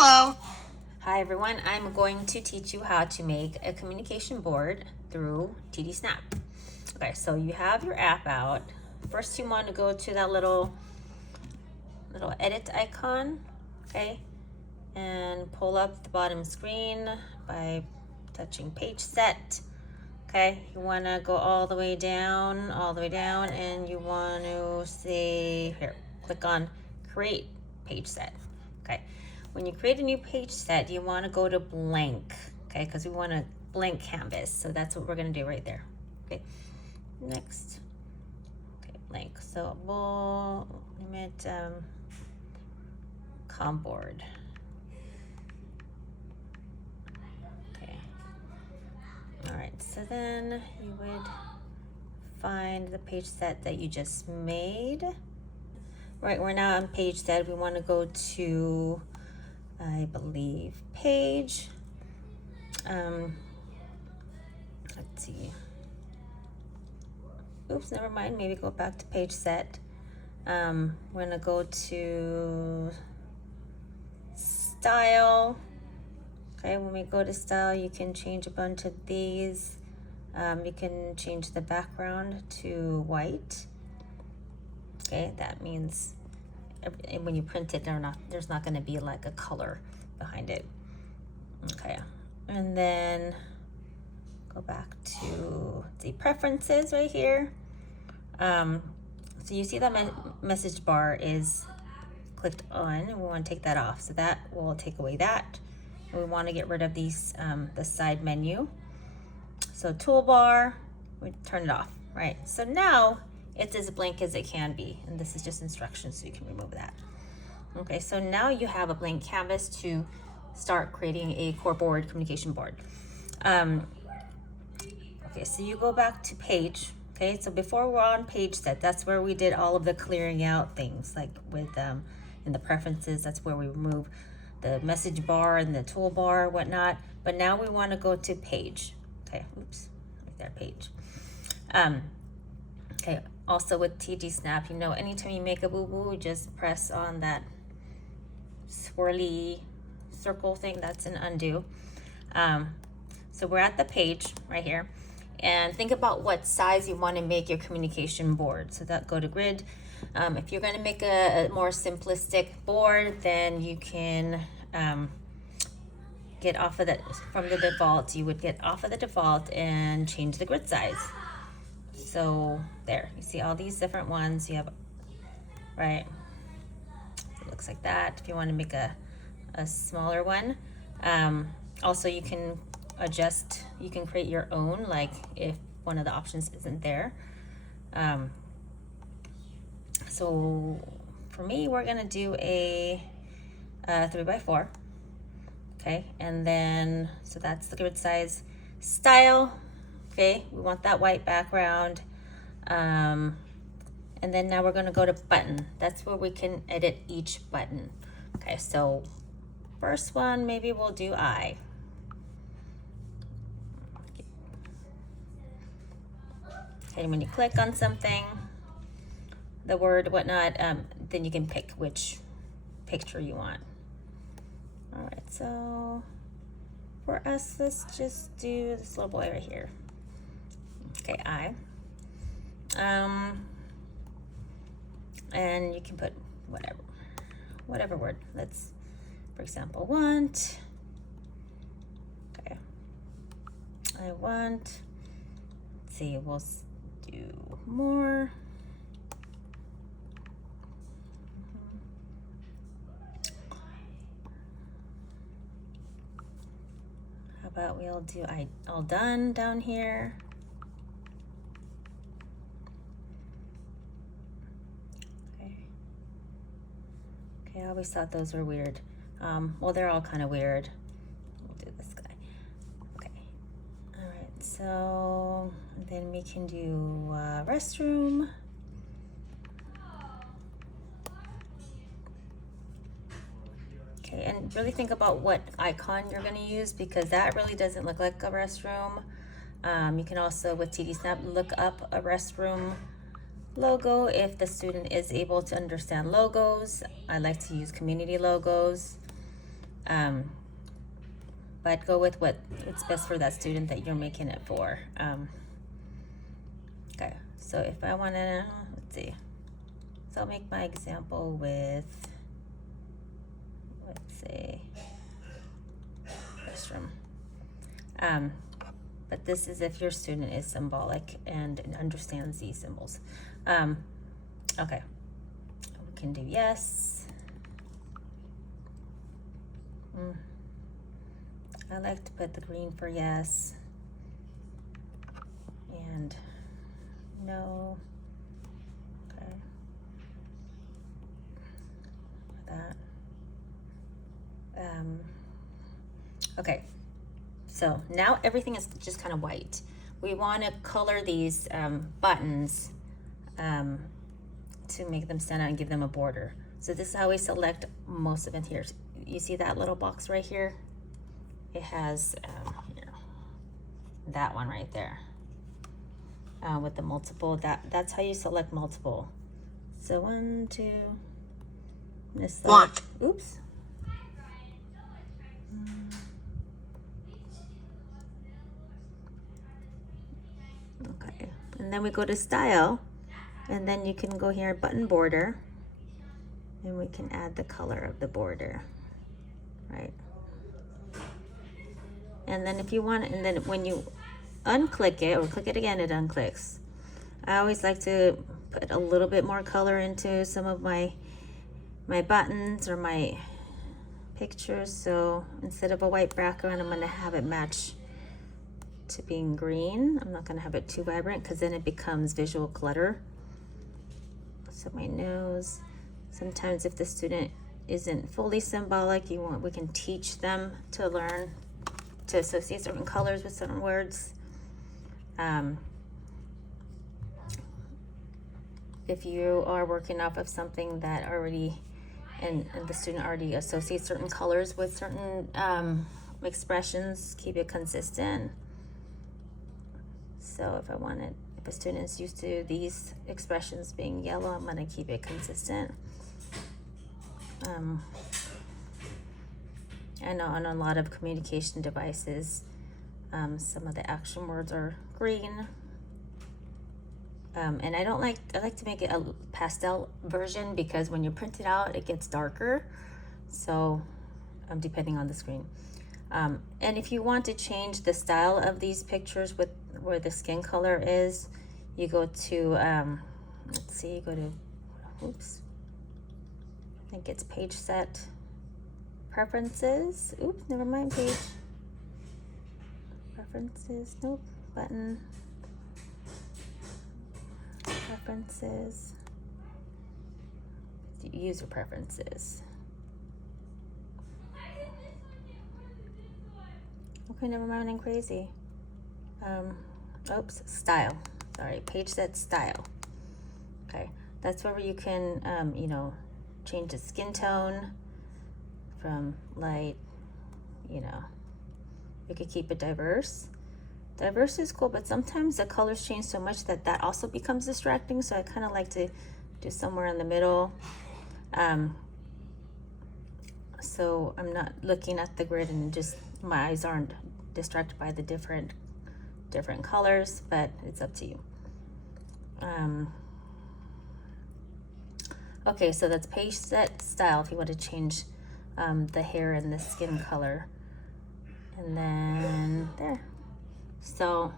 Hello. Hi everyone, I'm going to teach you how to make a communication board through TD Snap. Okay, so you have your app out. First you want to go to that little edit icon, okay, and pull up the bottom screen by touching page set. Okay, you want to go all the way down, and you want to say, here, click on create page set. Okay, when you create a new page set, you want to go to blank, okay, because we want a blank canvas. So that's what we're going to do right there. Okay, next. Okay, blank. So we'll limit com board. All right, so then you would find the page set that you just made. Right, we're now on page set. We want to go to, I believe, page. Let's see. Oops, never mind. Maybe go back to page set. We're going to go to style. Okay, when we go to style, you can change a bunch of these. You can change the background to white. Okay, that means when you print it, there's not going to be like a color behind it. Okay, and then go back to the preferences right here. So you see that message bar is clicked on, and we want to take that off. So that will take away that. We want to get rid of these, the side menu. So toolbar, we turn it off, right? So now it's as blank as it can be. And this is just instructions, so you can remove that. Okay, so now you have a blank canvas to start creating a core board, communication board. Okay, so you go back to page. Okay, so before we're on page set, that's where we did all of the clearing out things, like with in the preferences, that's where we remove the message bar and the toolbar, whatnot. But now we want to go to page. Okay, oops, right there, page. Okay, also with TD Snap, you know, anytime you make a boo-boo, just press on that swirly circle thing, that's an undo. So we're at the page right here, and think about what size you want to make your communication board. So that, go to grid. If you're going to make a more simplistic board, then you can get off of that from the default. You would get off of the default and change the grid size. So there, you see all these different ones you have, right? It looks like that. If you want to make a smaller one, also you can adjust, you can create your own, like if one of the options isn't there. So for me, we're gonna do a 3x4. Okay, and then, so that's the grid size. Style, okay, we want that white background. And then now we're gonna go to button. That's where we can edit each button. Okay, so first one, maybe we'll do I. Okay, when you click on something, the word, whatnot, then you can pick which picture you want. All right, so for us, let's just do this little boy right here. Okay, I. And you can put whatever word. Let's, for example, want. Okay, I want. Let's see, we'll do more. How about we'll do all done down here. Okay, I always thought those were weird. Well, they're all kind of weird. We'll do this guy. Okay. All right, so then we can do restroom. Okay, and really think about what icon you're going to use, because that really doesn't look like a restroom. You can also, with TD Snap, look up a restroom logo if the student is able to understand logos. I like to use community logos. But go with what's best for that student that you're making it for. Okay, so if I want to, let's see, so I'll make my example with, let's say, restroom. But this is if your student is symbolic and understands these symbols. Okay, we can do yes. I like to put the green for yes and no. Okay, that. Okay, so now everything is just kind of white. We want to color these buttons to make them stand out and give them a border. So this is how we select most of it here. You see that little box right here? It has here, that one right there with the multiple. That's how you select multiple. So 1, 2, this side. Oops. Okay, and then we go to style, and then you can go here button border, and we can add the color of the border, right? And then if you want, and then when you unclick it or click it again, it unclicks. I always like to put a little bit more color into some of my buttons or my pictures. So instead of a white background, I'm gonna have it match to being green. I'm not gonna have it too vibrant because then it becomes visual clutter. So my nose, sometimes if the student isn't fully symbolic, we can teach them to learn to associate certain colors with certain words. If you are working off of something that already, and the student already associates certain colors with certain expressions, keep it consistent. So if a student is used to these expressions being yellow, I'm gonna keep it consistent. I know on a lot of communication devices, some of the action words are green. And I like to make it a pastel version because when you print it out, it gets darker. So depending on the screen. And if you want to change the style of these pictures with where the skin color is, you go to, let's see, you go to, oops, I think it's page set. Preferences, oops, never mind, page. Preferences, nope, button. Preferences. User preferences. Okay, never mind, I'm crazy. Oops, style. Sorry, page set style. Okay, that's where you can, change the skin tone from light, you could keep it diverse. Diverse is cool, but sometimes the colors change so much that also becomes distracting. So I kind of like to do somewhere in the middle. So I'm not looking at the grid and just my eyes aren't distracted by the different colors, but it's up to you. Okay, so that's page set style if you want to change the hair and the skin color. And then there. So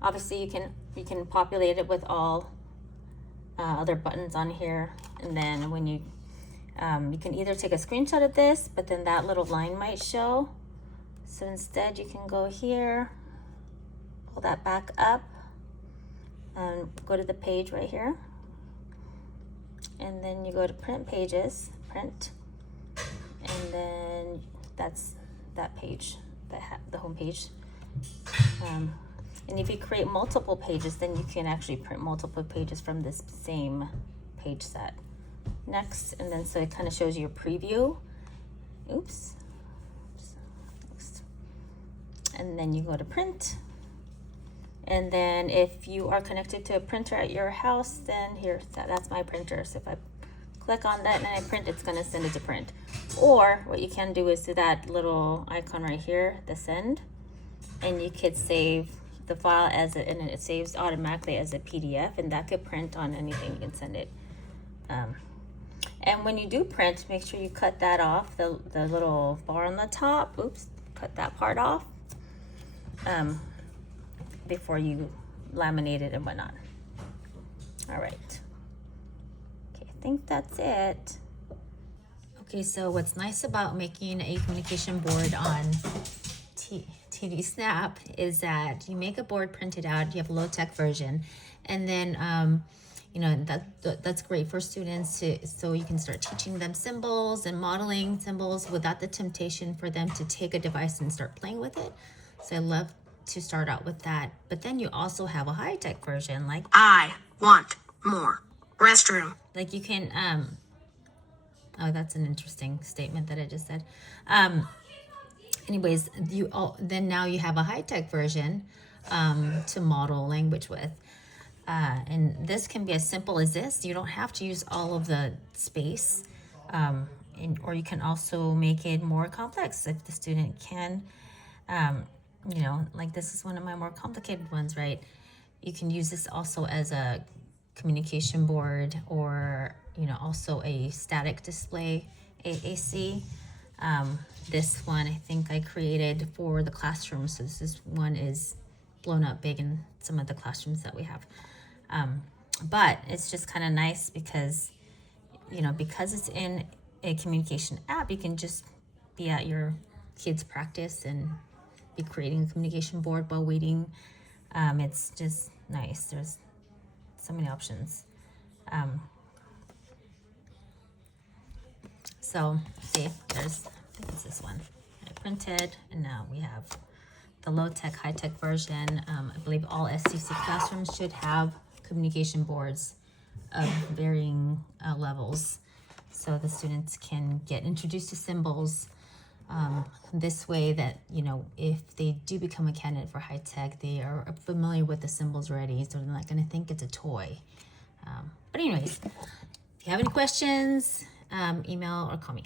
obviously you can populate it with all other buttons on here, and then when you can either take a screenshot of this, but then that little line might show. So instead you can go here, pull that back up, and go to the page right here, and then you go to print pages, print, and then that's that page, the home page. And if you create multiple pages, then you can actually print multiple pages from this same page set. Next, and then so it kind of shows you your preview. Oops. Next. And then you go to print. And then if you are connected to a printer at your house, then here, that's my printer. So if I click on that and I print, it's gonna send it to print. Or what you can do is do that little icon right here, the send, and you could save the file as a, and it saves automatically as a PDF, and that could print on anything. You can send it. And when you do print, make sure you cut that off, the little bar on the top. Oops, cut that part off before you laminate it and whatnot. All right. Okay, I think that's it. Okay, so what's nice about making a communication board on TD Snap is that you make a board, print it out, you have a low-tech version, and then you know, that's great for students so you can start teaching them symbols and modeling symbols without the temptation for them to take a device and start playing with it. So I love to start out with that. But then you also have a high-tech version, like I want more restroom. like you can oh, that's an interesting statement that I just said. Anyways, then now you have a high-tech version to model language with. And this can be as simple as this. You don't have to use all of the space, or you can also make it more complex if the student can. You know, like this is one of my more complicated ones, right? You can use this also as a communication board, or, you know, also a static display, AAC. This one I think I created for the classroom. So this one is blown up big in some of the classrooms that we have. But it's just kind of nice because, you know, because it's in a communication app, you can just be at your kids' practice and be creating a communication board while waiting. It's just nice. There's so many options. So see, there's, I think it's this one. I printed, and now we have the low-tech, high-tech version. I believe all SCC classrooms should have communication boards of varying levels, so the students can get introduced to symbols this way that, you know, if they do become a candidate for high-tech, they are familiar with the symbols already, so they're not going to think it's a toy. But anyways, if you have any questions, email or call me.